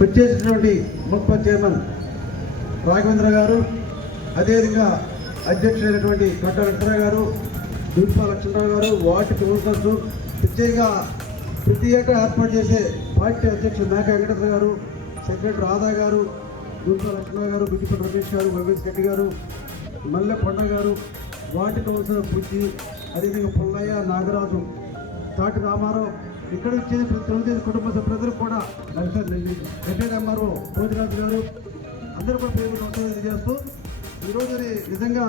వచ్చేసినటువంటి municipal chairman Raghavendra garu అదేవిధంగా అధ్యక్షుడైనటువంటి కట్ట వెంకటరావు గారు దీపా లక్ష్మణరావు గారు వార్డు కౌన్సిలర్స్ ప్రత్యేకంగా ప్రతి ఏటా ఏర్పాటు చేసే పార్టీ అధ్యక్షుడు మేక వెంకటేశ్వర గారు సెక్రటరీ రాధా గారు దీపా లక్ష్మణరావు గారు బిడ్డిపల్లి రమేష్ గారు వైఎస్ రెడ్డి గారు మల్లె కొండ గారు వార్డు కౌన్సిలర్ బుజ్జి అదేవిధంగా పుల్లయ్య నాగరాజు తాటి రామారావు ఇక్కడ వచ్చేది ప్రతి తెలుగుదేశం కుటుంబ సభ్యులందరూ కూడా రిటైర్డ్ ఎంఆర్ఓ రోజురాజు గారు అందరూ కూడా పేరు నమస్కారం తెలియజేస్తూ ఈరోజు నిజంగా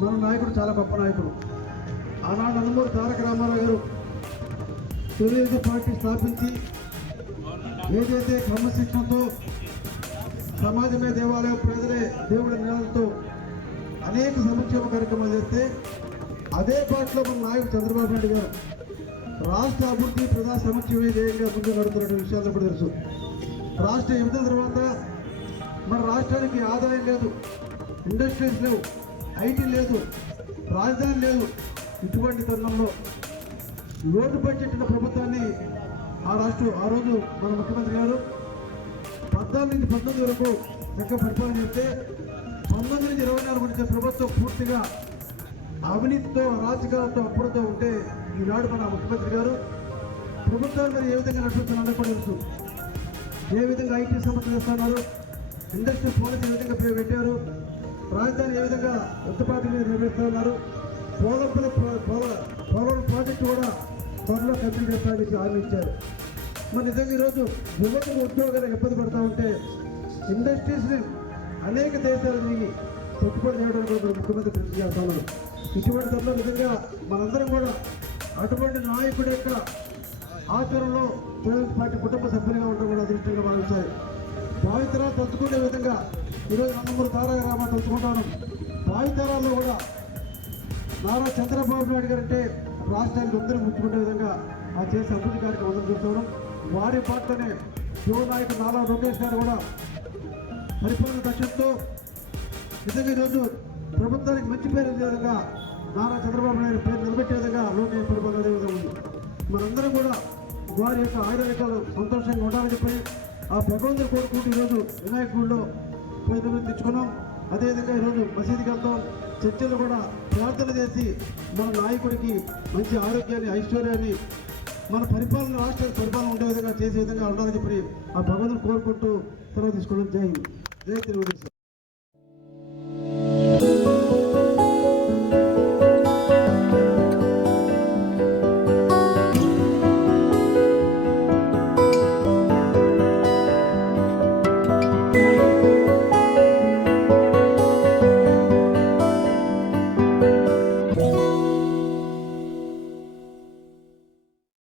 మన నాయకుడు చాలా గొప్ప నాయకుడు. ఆనాడు నందమూరి తారక రామారావు గారు తెలుగుదేశం పార్టీ స్థాపించి ఏదైతే క్రమశిక్షణతో సమాజమే దేవాలయం ప్రజలే దేవుడి నినాదంతో అనేక సంక్షేమ కార్యక్రమాలు చేస్తే అదే పార్టీలో మన నాయకుడు చంద్రబాబు నాయుడు గారు రాష్ట్ర అభివృద్ధి ప్రజా సంక్షేమే ధ్యేయంగా ముందు నడుతున్న విషయాలు కూడా తెలుసు. రాష్ట్ర విభజన తర్వాత మన రాష్ట్రానికి ఆదాయం లేదు ఇండస్ట్రీస్ లేవు ఐటీ లేదు రాజధాని లేదు ఇటువంటి తరుణంలో లోటు బడ్జెట్ ప్రభుత్వాన్ని ఆ రాష్ట్రం ఆ రోజు మన ముఖ్యమంత్రి గారు పద్నాలుగు నుంచి పంతొమ్మిది వరకు చక్కగా పరిపాలన చేస్తే పంతొమ్మిది నుంచి ఇరవై నాలుగు నుంచి ప్రభుత్వం పూర్తిగా అవినీతితో అరాచకాలతో అప్పుడుతో ఉంటే ఈనాడు మన ముఖ్యమంత్రి గారు ప్రభుత్వాన్ని మరి ఏ విధంగా నడిపిస్తున్నారో కూడా తెలుసు. ఏ విధంగా ఐటీ సమస్య చేస్తున్నారు ఇండస్ట్రీ పాలసీ ఏ విధంగా పెట్టారు రాజధాని ఏ విధంగా యుద్ధపాటి మీద నిర్వహిస్తున్నారు పోలవరం పోలవరం ప్రాజెక్టు కూడా త్వరలో కంప్లీట్ చేస్తారని హామీ ఇచ్చారు. మరి నిజంగా ఈరోజు యువతకు ఉద్యోగాలు ఇబ్బంది పడతా ఉంటే ఇండస్ట్రీస్ని అనేక దేశాలు తిరిగి పెట్టుబడి చేయడానికి కూడా ముఖ్యమంత్రి కృషి చేస్తున్నారు ఇటువంటి తరుణంలో నిజంగా మనందరం కూడా అటువంటి నాయకుడు యొక్క ఆచరణలో తెలుగు పార్టీ కుటుంబ సభ్యులుగా ఉండడం కూడా అదృష్టంగా భావించాలి. భావితరాలు తలుచుకునే విధంగా ఈరోజు నందమూరి తారక తలుచుకుంటాను. భావితరాల్లో కూడా నారా చంద్రబాబు నాయుడు గారు అంటే రాష్ట్రానికి అందరూ ముచ్చుకునే విధంగా ఆ చేసే అభివృద్ధి కార్యక్రమం అందరూ చూస్తున్నాం వారి పాటనే యువ నాయకుడు నారా లోకేష్ గారు కూడా పరిపాలన దక్షతతో నిజంగా ఈరోజు ప్రభుత్వానికి మంచి పేరు విధంగా నారా చంద్రబాబు నాయుడు పేరు నిలబెట్టే విధంగా లోకేష్ పరిపాలన అదే విధంగా ఉంది. మనందరం కూడా వారి యొక్క ఆయుర్వేదాలు సంతోషంగా ఉండాలని చెప్పి ఆ భగవంతుని కోరుకుంటూ ఈరోజు వినాయక గుడిలో పోయి తెచ్చుకున్నాం. అదేవిధంగా ఈరోజు మసీదుకి వెళ్తాం. చర్చలు కూడా ప్రార్థన చేసి మన నాయకుడికి మంచి ఆరోగ్యాన్ని ఐశ్వర్యాన్ని మన పరిపాలన రాష్ట్ర పరిపాలన ఉండే విధంగా చేసే విధంగా ఉండాలని చెప్పి ఆ భగవంతుని కోరుకుంటూ సెలవు తీసుకోవడం జై హింద్. జై తెలుగుదేశం